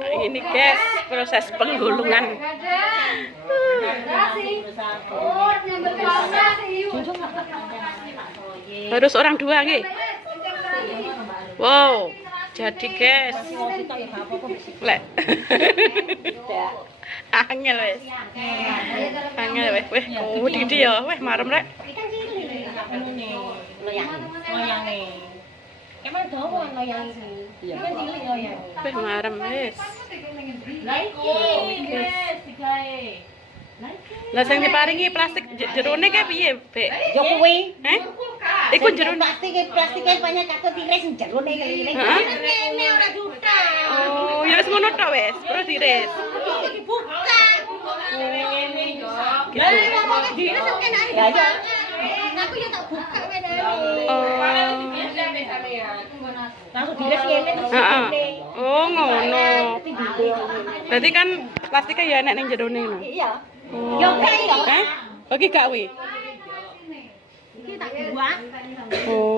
Ini guys, proses penggulungan. Harus orang dua nggih. Wow, jadi guys. Lek. Angel wis. Angel wis. Weh, didi ya, weh marem rek. Loyange. Emang dawa loyang iki. Kan cilik loyang. Weh marem wis. Lah iki guys, digawe. Lah sing diparingi plastik jerone kae piye, Bek? Yo kuwi. Heh? Iku jerone. Plastike banyak katut tiris jerone kene. Ngene ora juta. Oh, ya wis ngono tok wis, terus diris. Iki buka. Ngene yo. Lah ngomong diris kene ari. Ya ya. Aku ya tak buka wene. Oh. Langsung diris ngene terus Heeh. ngene. Oh, ngono. Berarti kan plastiknya ya enek ning jerone ngono. Iya. Oh. Yo kae yo. Heh? Bagi gak wi? Iki tak buang. Oh.